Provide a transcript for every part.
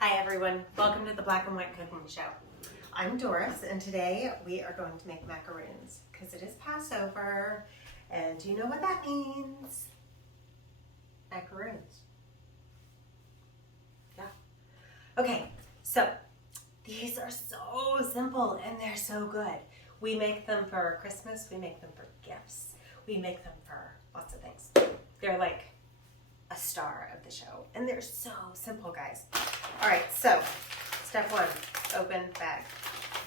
Hi everyone, welcome to the Black and White Cooking Show. I'm Doris and today we are going to make macaroons because it is Passover and do you know what that means? Macaroons. Yeah. Okay, so these are so simple and they're so good. We make them for Christmas, we make them for gifts, we make them for lots of things. They're like a star of the show and they're so simple, guys. All right, so step one, open bag.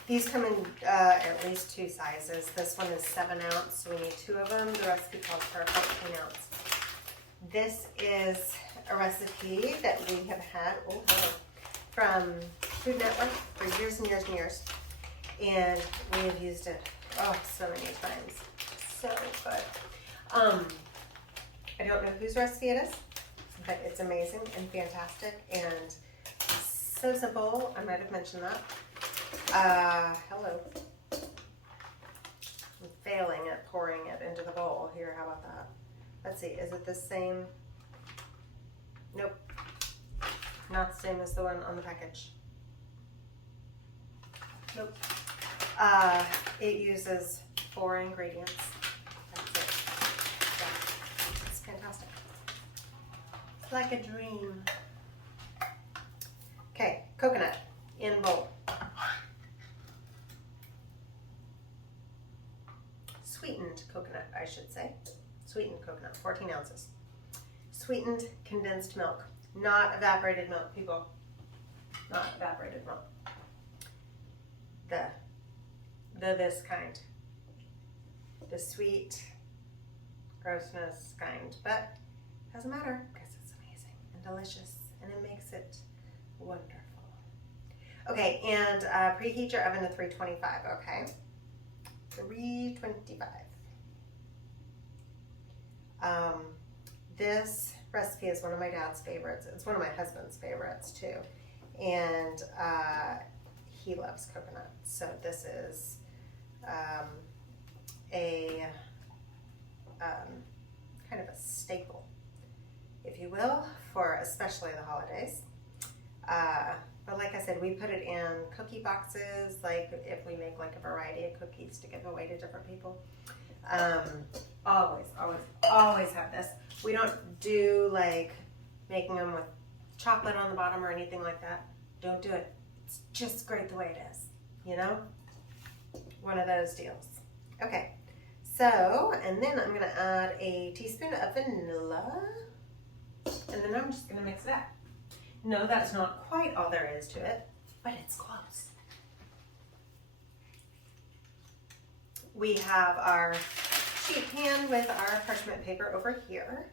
These come in at least two sizes. This one is 7 ounce, so we need 2 of them. The recipe calls for 14 ounce. This is a recipe that we have had from Food Network for years and years and years. And we have used it, so many times. So good. I don't know whose recipe it is, but it's amazing and fantastic and so simple. I might have mentioned that. Hello. I'm failing at pouring it into the bowl here. How about that? Let's see. Is it the same? Nope. Not the same as the one on the package. Nope. It uses 4 ingredients. That's it. Yeah. It's fantastic. It's like a dream. Okay, coconut in bowl. Sweetened coconut, I should say. Sweetened coconut, 14 ounces. Sweetened condensed milk, not evaporated milk, people. Not evaporated milk. This kind. The sweet grossness kind, but doesn't matter because it's amazing and delicious and it makes it wonderful. Okay, and preheat your oven to 325, okay? 325. This recipe is one of my dad's favorites. It's one of my husband's favorites too. And he loves coconut. So this is a kind of a staple, if you will, for especially the holidays. But like I said, we put it in cookie boxes, like if we make like a variety of cookies to give away to different people. Always have this. We don't do like making them with chocolate on the bottom or anything like that. Don't do it. It's just great the way it is, you know? One of those deals. Okay, so, and then I'm gonna add a teaspoon of vanilla, and then I'm just gonna mix it up. No, that's not quite all there is to it, but it's close. We have our sheet pan with our parchment paper over here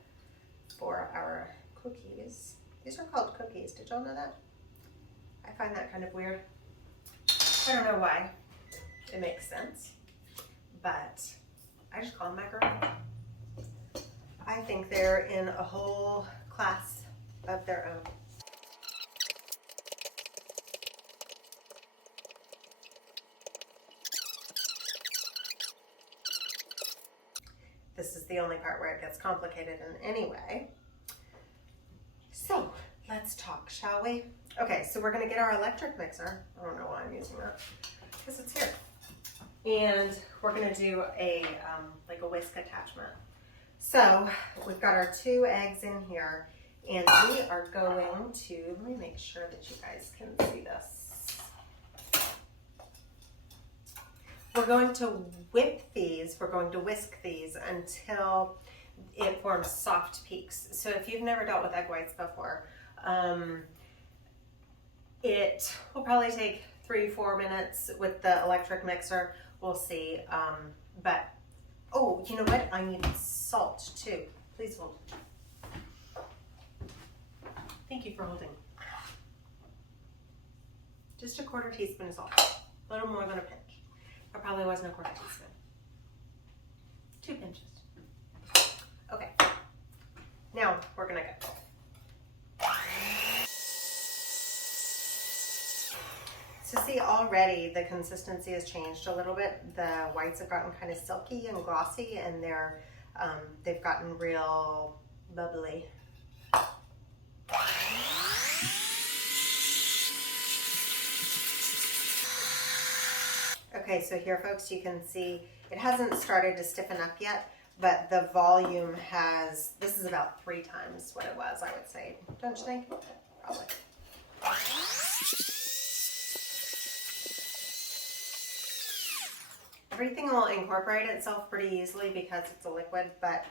for our cookies. These are called cookies. Did y'all know that? I find that kind of weird. I don't know why. It makes sense, but I just call them macaroon. I think they're in a whole class of their own. This is the only part where it gets complicated in any way. So let's talk, shall we? Okay, so we're gonna get our electric mixer. I don't know why I'm using that, because it's here. And we're gonna do a like a whisk attachment. So we've got our 2 eggs in here, and we are going to, let me make sure that you guys can see this. We're going to whisk these until it forms soft peaks. So if you've never dealt with egg whites before, it will probably take 3-4 minutes with the electric mixer. We'll see. But, oh, you know what? I need salt too. Please hold. Thank you for holding. Just a 1/4 teaspoon of salt. A little more than a pinch. There probably wasn't a 1/4 teaspoon. 2 pinches. Okay. Now we're gonna go. So see, already the consistency has changed a little bit. The whites have gotten kind of silky and glossy, and they've gotten real bubbly. Okay, so here folks, you can see it hasn't started to stiffen up yet, but the volume has, this is about 3 times what it was, I would say. Don't you think? Probably. Everything will incorporate itself pretty easily because it's a liquid, but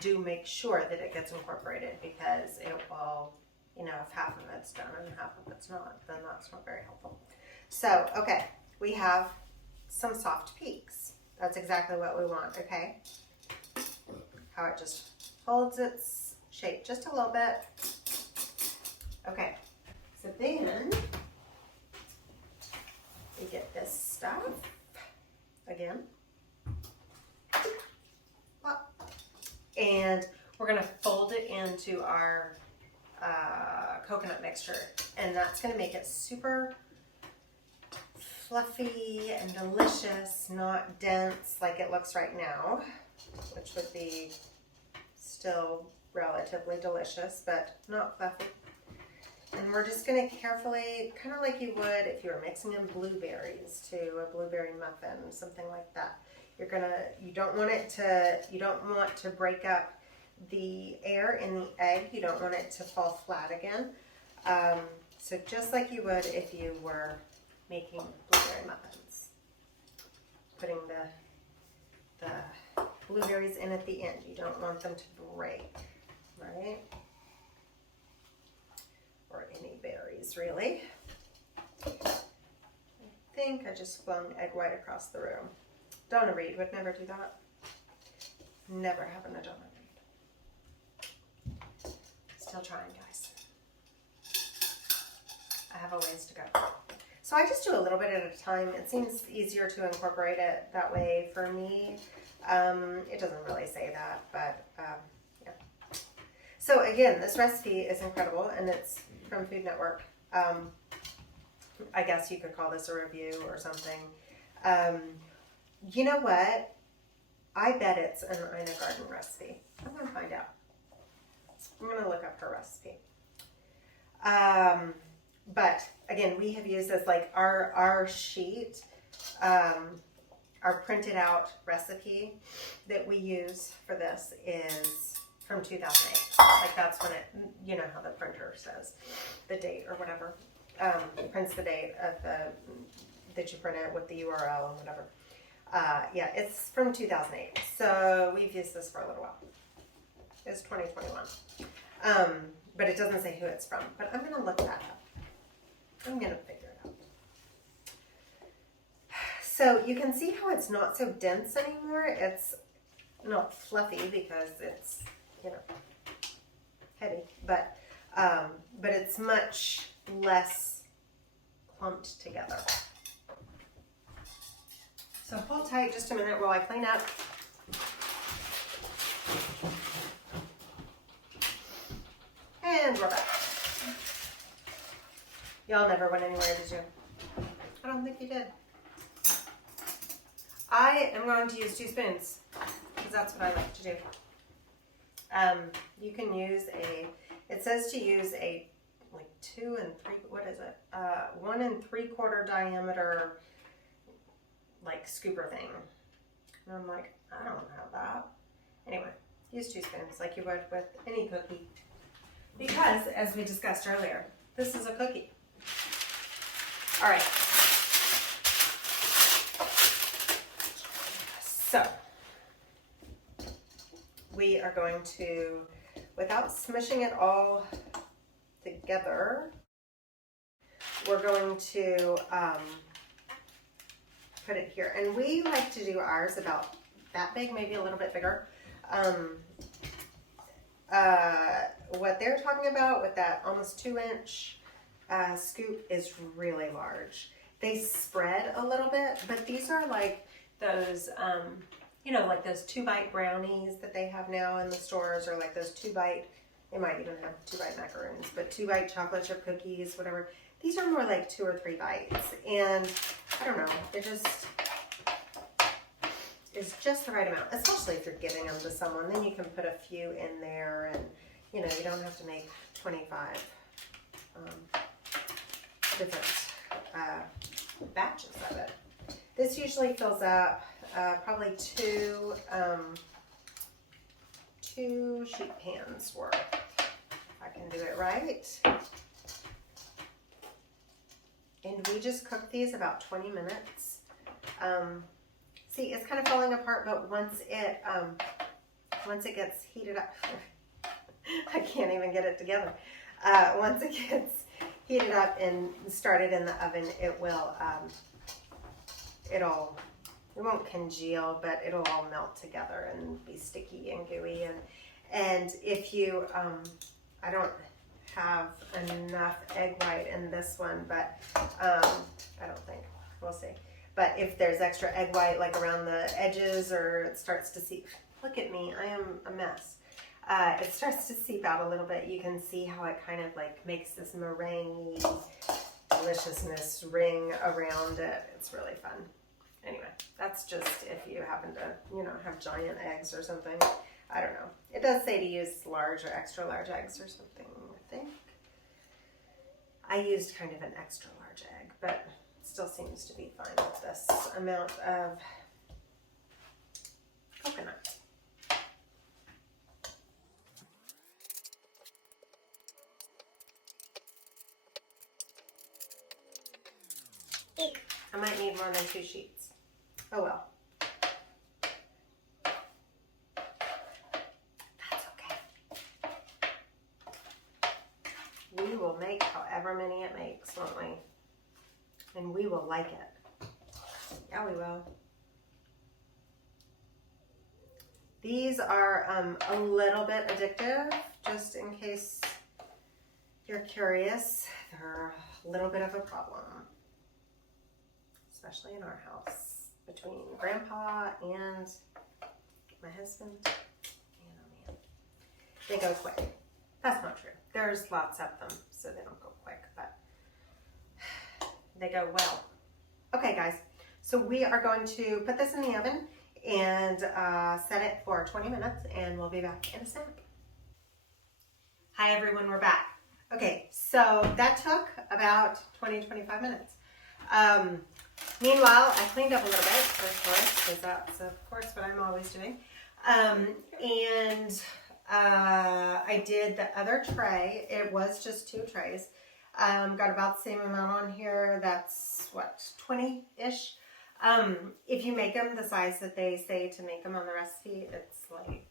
do make sure that it gets incorporated, because it will, you know, if half of it's done and half of it's not, then that's not very helpful. So, okay, we have some soft peaks. That's exactly what we want, okay? How it just holds its shape just a little bit. Okay, so then we get this stuff again. And we're gonna fold it into our coconut mixture, and that's gonna make it super fluffy and delicious, not dense like it looks right now, which would be still relatively delicious, but not fluffy. And we're just gonna carefully, kind of like you would if you were mixing in blueberries to a blueberry muffin, something like that. You don't want to break up the air in the egg. You don't want it to fall flat again. So just like you would if you were making blueberry muffins. Putting the blueberries in at the end. You don't want them to break, right? Or any berries, really. I think I just flung egg white across the room. Donna Reed would never do that. Never happen to Donna Reed. Still trying, guys. I have a ways to go. So I just do a little bit at a time. It seems easier to incorporate it that way for me. It doesn't really say that, but yeah. So again, this recipe is incredible, and it's from Food Network. I guess you could call this a review or something. You know what? I bet it's an Ina Garten recipe. I'm going to find out. I'm going to look up her recipe. But again, we have used this, like our sheet, our printed out recipe that we use for this is from 2008. Like that's when it, you know how the printer says the date or whatever. It prints the date of that you print it with the URL and whatever. Yeah, it's from 2008. So we've used this for a little while. It's 2021. But it doesn't say who it's from. But I'm going to look that up. I'm going to figure it out. So you can see how it's not so dense anymore. It's not fluffy because it's, you know, heavy. But it's much less clumped together. So hold tight just a minute while I clean up. And we're back. Y'all never went anywhere, did you? I don't think you did. I am going to use 2 spoons because that's what I like to do. You can use it says to use a like 2 and 3, what is it? 1 3/4 diameter like scooper thing. And I'm like, I don't have that. Anyway, use 2 spoons like you would with any cookie. Because, as we discussed earlier, this is a cookie. All right. So, we are going to, without smushing it all together, we're going to put it here. And we like to do ours about that big, maybe a little bit bigger. What they're talking about with that almost 2-inch scoop is really large. They spread a little bit, but these are like those, you know, like those 2-bite brownies that they have now in the stores, or like those 2-bite, they might even have 2-bite macaroons, but 2-bite chocolate chip cookies, whatever. These are more like 2 or 3 bites, and I don't know, it just is just the right amount, especially if you're giving them to someone. Then you can put a few in there, and you know, you don't have to make 25 different batches of it. This usually fills up probably two sheet pans worth. If I can do it right. And we just cook these about 20 minutes. See, it's kind of falling apart, but once it gets heated up, I can't even get it together. Once it gets heated up and started in the oven, it won't congeal, but it'll all melt together and be sticky and gooey. And if you, I don't have enough egg white in this one, but I don't think, we'll see. But if there's extra egg white like around the edges, or it starts to seep, look at me, I am a mess. It starts to seep out a little bit. You can see how it kind of like makes this meringue deliciousness ring around it. It's really fun. Anyway, that's just if you happen to, have giant eggs or something. I don't know. It does say to use large or extra large eggs or something, I think. I used kind of an extra large egg, but it still seems to be fine with this amount of coconut. I might need more than 2 sheets. Oh well. That's okay. We will make however many it makes, won't we? And we will like it. Yeah, we will. These are a little bit addictive, just in case you're curious. They're a little bit of a problem, especially in our house, between Grandpa and my husband. Man, they go quick. That's not true. There's lots of them, so they don't go quick, but they go well. Okay, guys, so we are going to put this in the oven and set it for 20 minutes, and we'll be back in a sec. Hi, everyone, we're back. Okay, so that took about 20-25 minutes. Meanwhile, I cleaned up a little bit, of course, because that's, of course, what I'm always doing. I did the other tray. It was just 2 trays. Got about the same amount on here. That's, what, 20-ish? If you make them the size that they say to make them on the recipe, it's like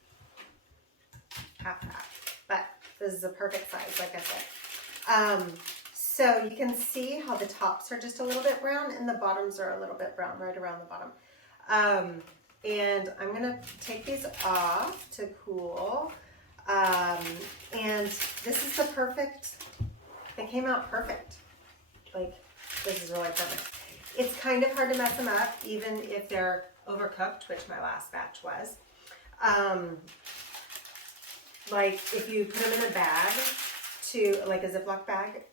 half. But this is a perfect size, like I said. So you can see how the tops are just a little bit brown and the bottoms are a little bit brown right around the bottom. And I'm going to take these off to cool. And this is the perfect, they came out perfect. Like, this is really perfect. It's kind of hard to mess them up, even if they're overcooked, which my last batch was. Like, if you put them in a bag, like a Ziploc bag,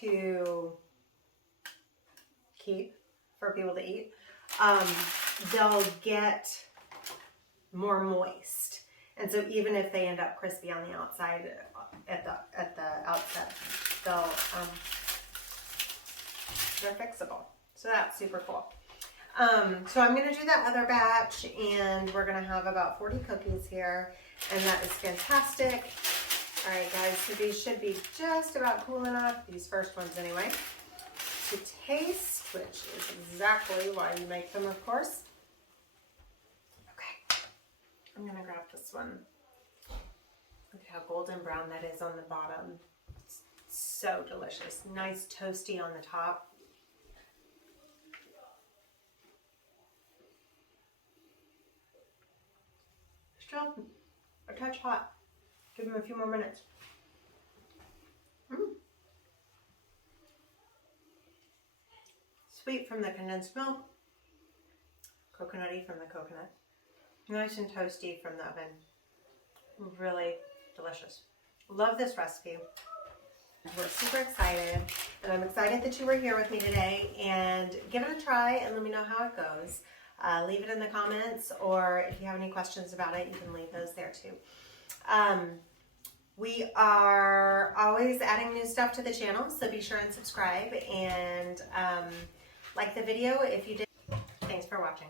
to keep for people to eat, they'll get more moist. And so even if they end up crispy on the outside, at the outset, they're fixable. So that's super cool. So I'm going to do that other batch, and we're going to have about 40 cookies here, and that is fantastic. All right, guys, so these should be just about cool enough, these first ones anyway, to taste, which is exactly why you make them, of course. Okay, I'm going to grab this one. Look at how golden brown that is on the bottom. It's so delicious. Nice toasty on the top. Still a touch hot. Give them a few more minutes. Sweet from the condensed milk. Coconutty from the coconut. Nice and toasty from the oven. Really delicious. Love this recipe. We're super excited, and I'm excited that you were here with me today, and give it a try and let me know how it goes. Leave it in the comments, or if you have any questions about it, you can leave those there too. We are always adding new stuff to the channel, so be sure and subscribe and Like the video if you did. Thanks for watching.